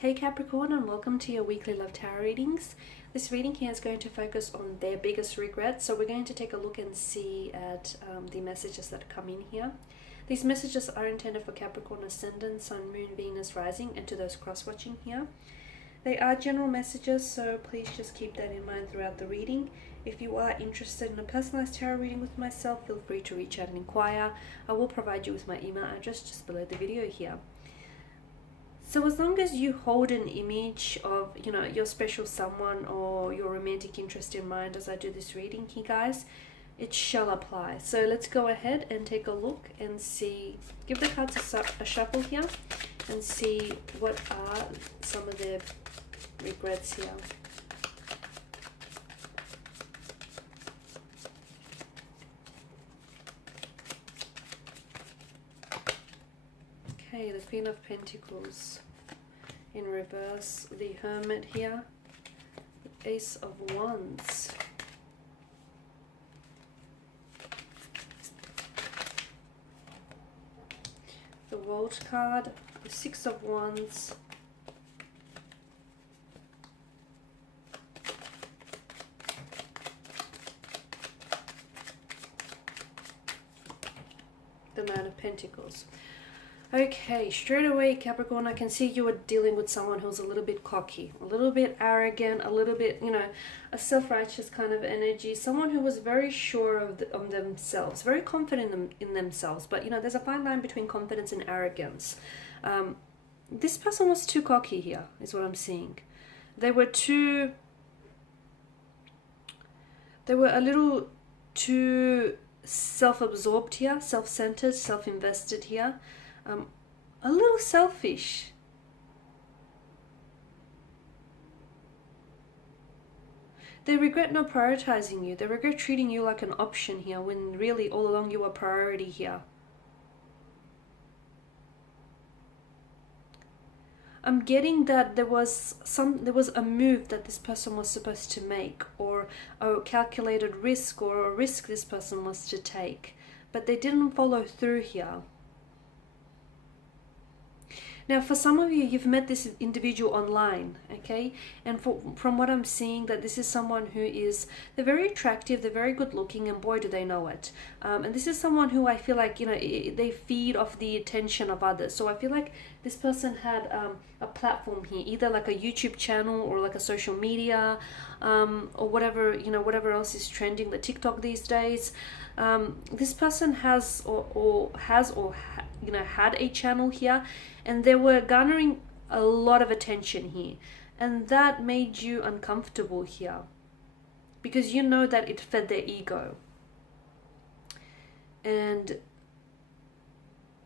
Hey Capricorn, and welcome to your weekly love tarot readings. This reading here is going to focus on their biggest regrets. So we're going to take a look and see at the messages that come in here. These messages are intended for Capricorn ascendant, Sun, Moon, Venus, Rising, and to those cross-watching here. They are general messages, so please just keep that in mind throughout the reading. If you are interested in a personalized tarot reading with myself, feel free to reach out and inquire. I will provide you with my email address just below the video here. So as long as you hold an image of, your special someone or your romantic interest in mind as I do this reading here, guys, it shall apply. So let's go ahead and take a look and see, give the cards a shuffle here and see what are some of their regrets here. Okay, the Queen of Pentacles in reverse, the Hermit here, the Ace of Wands, the World card, the Six of Wands, the Man of Pentacles. Okay, straight away, Capricorn, I can see you are dealing with someone who's a little bit cocky, a little bit arrogant, a little bit, a self-righteous kind of energy. Someone who was very sure of themselves, very confident in themselves. But, there's a fine line between confidence and arrogance. This person was too cocky here, is what I'm seeing. They were a little too self-absorbed here, self-centered, self-invested here. A little selfish. They regret not prioritizing you. They regret treating you like an option here when really all along you were priority here. I'm getting that there was a move that this person was supposed to make, or a calculated risk, or a risk this person was to take, but they didn't follow through here. Now, for some of you, you've met this individual online, okay? And from what I'm seeing, that this is someone who they're very attractive, they're very good looking, and boy, do they know it. And this is someone who I feel like, they feed off the attention of others. So I feel like this person had a platform here, either like a YouTube channel or like a social media, or whatever, whatever else is trending, the TikTok these days. This person has had a channel here, and they were garnering a lot of attention here, and that made you uncomfortable here because you know that it fed their ego. And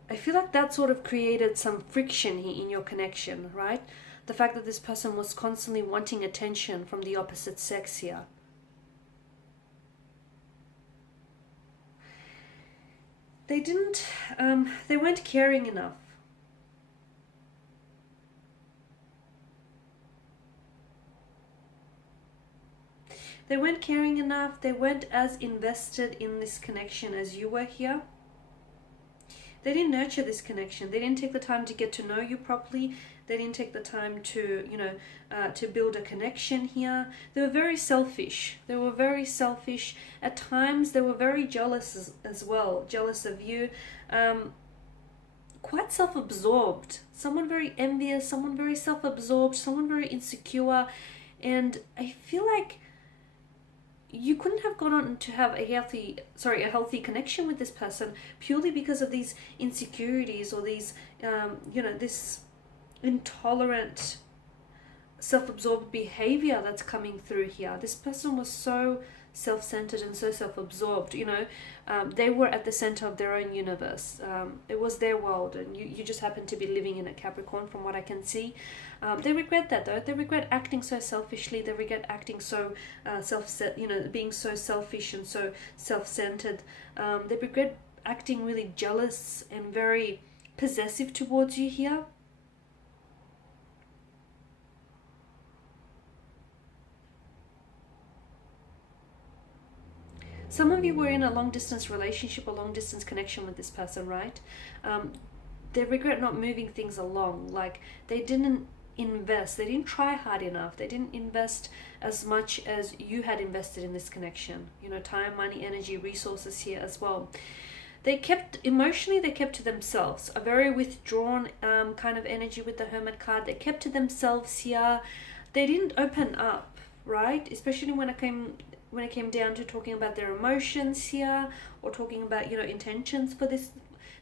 I feel like that sort of created some friction here in your connection, right? The fact that this person was constantly wanting attention from the opposite sex here. They weren't caring enough. They weren't caring enough. They weren't as invested in this connection as you were here. They didn't nurture this connection. They didn't take the time to get to know you properly. They didn't take the time to, to build a connection here. They were very selfish. They were very selfish. At times, they were very jealous as well. Jealous of you. Quite self-absorbed. Someone very envious. Someone very self-absorbed. Someone very insecure. And I feel like you couldn't have gone on to have a healthy connection with this person purely because of these insecurities or these, this intolerant, self-absorbed behavior that's coming through here. This person was so self-centered and so self-absorbed, they were at the center of their own universe. It was their world, and you just happen to be living in a Capricorn from what I can see. They regret that though. They regret acting so selfishly. They regret acting so being so selfish and so self-centered. They regret acting really jealous and very possessive towards you here. Some of you were in a long-distance relationship, a long-distance connection with this person, right? They regret not moving things along. Like, they didn't invest. They didn't try hard enough. They didn't invest as much as you had invested in this connection. You know, time, money, energy, resources here as well. They kept, emotionally, they kept to themselves. A very withdrawn kind of energy with the Hermit card. They kept to themselves here. They didn't open up, right? Especially when it came down to talking about their emotions here, or talking about, you know, intentions for this,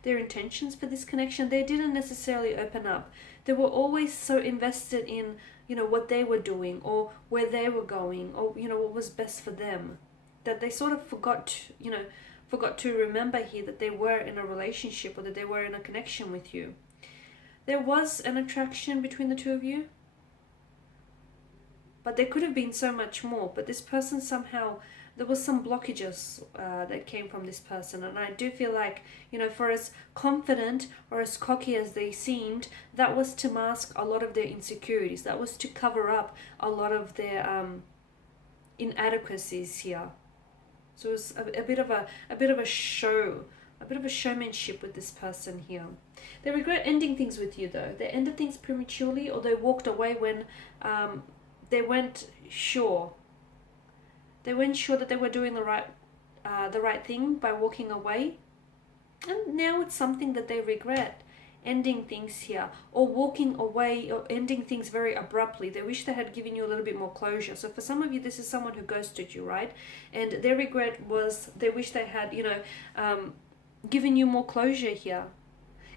their intentions for this connection. They didn't necessarily open up. They were always so invested in, you know, what they were doing, or where they were going, or, you know, what was best for them, that they sort of forgot to remember here that they were in a relationship, or that they were in a connection with you. There was an attraction between the two of you, but there could have been so much more. But this person, somehow there was some blockages that came from this person. And I do feel like, you know, for as confident or as cocky as they seemed, that was to mask a lot of their insecurities. That was to cover up a lot of their inadequacies here. So it was a bit of a show, a bit of a showmanship with this person here. They regret ending things with you, though. They ended things prematurely, or they walked away when they weren't sure. They weren't sure that they were doing the right thing by walking away, and now it's something that they regret. Ending things here, or walking away, or ending things very abruptly. They wish they had given you a little bit more closure. So for some of you, this is someone who ghosted you, right? And their regret was they wish they had, you know, given you more closure here.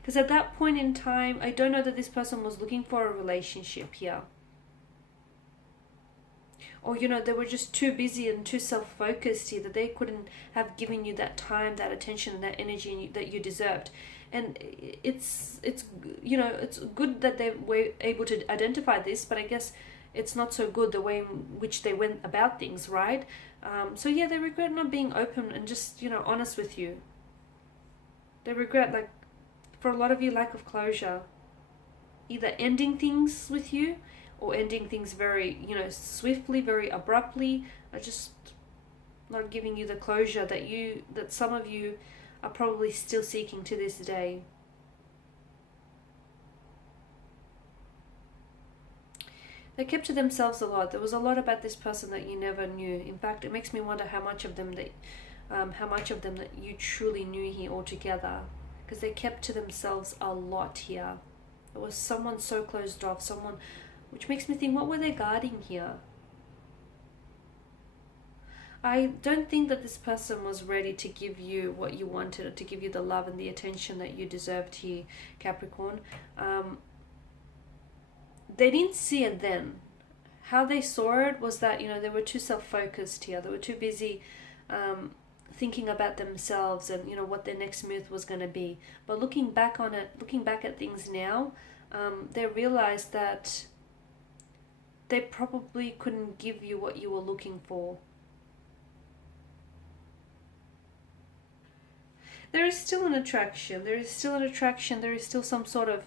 Because at that point in time, I don't know that this person was looking for a relationship here. Or, you know, they were just too busy and too self-focused here, that they couldn't have given you that time, that attention, that energy that you deserved. And it's you know, it's good that they were able to identify this, but I guess it's not so good the way in which they went about things, right? So yeah, they regret not being open and just, you know, honest with you. They regret, like, for a lot of you, lack of closure. Either ending things with you, or ending things very, you know, swiftly, very abruptly, or just not giving you the closure that some of you are probably still seeking to this day. They kept to themselves a lot. There was a lot about this person that you never knew. In fact, it makes me wonder how much of them that you truly knew here altogether, because they kept to themselves a lot here. There was someone so closed off, someone, which makes me think, what were they guarding here? I don't think that this person was ready to give you what you wanted, or to give you the love and the attention that you deserved here, Capricorn. They didn't see it then. How they saw it was that, you know, they were too self-focused here. They were too busy thinking about themselves and, you know, what their next move was going to be. But looking back on it, looking back at things now, they realized that they probably couldn't give you what you were looking for. There is still an attraction. There is still an attraction. There is still some sort of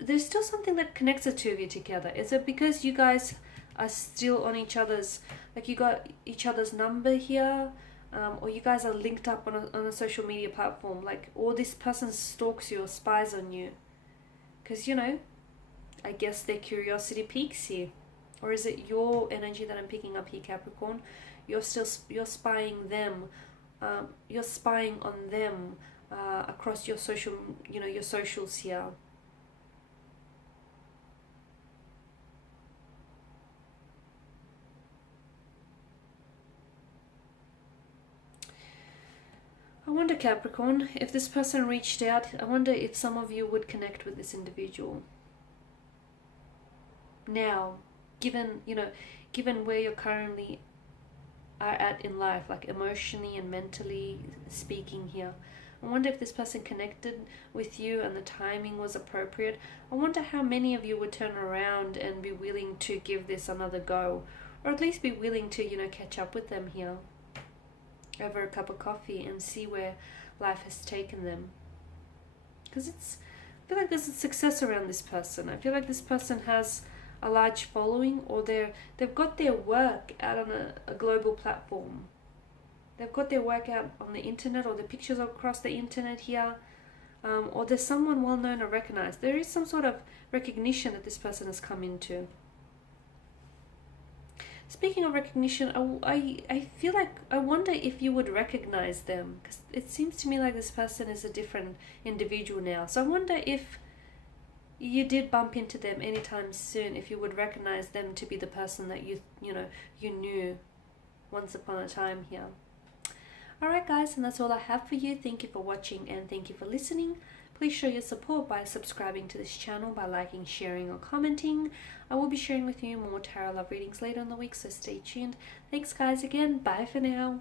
there's still something that connects the two of you together. Is it because you guys are still on each other's, like, you got each other's number here, or you guys are linked up on a social media platform, like, or this person stalks you or spies on you? Because, you know, I guess their curiosity peaks here. Or is it your energy that I'm picking up here, Capricorn? You're spying them. You're spying on them across your social, you know, your socials here. I wonder, Capricorn, if this person reached out, I wonder if some of you would connect with this individual. Now, given where you're currently are at in life, like emotionally and mentally speaking here, I wonder if this person connected with you and the timing was appropriate. I wonder how many of you would turn around and be willing to give this another go, or at least be willing to, you know, catch up with them here over a cup of coffee and see where life has taken them. Because I feel like there's a success around this person. I feel like this person has a large following, or they've got their work out on a global platform. They've got their work out on the internet, or the pictures across the internet here. or there's someone well known or recognized. There is some sort of recognition that this person has come into. Speaking of recognition, I feel like, I wonder if you would recognize them, because it seems to me like this person is a different individual now. So I wonder if you did bump into them anytime soon, if you would recognize them to be the person that you knew once upon a time here. Alright guys, and that's all I have for you. Thank you for watching and thank you for listening. Please show your support by subscribing to this channel, by liking, sharing or commenting. I will be sharing with you more tarot love readings later in the week, so stay tuned. Thanks guys again. Bye for now.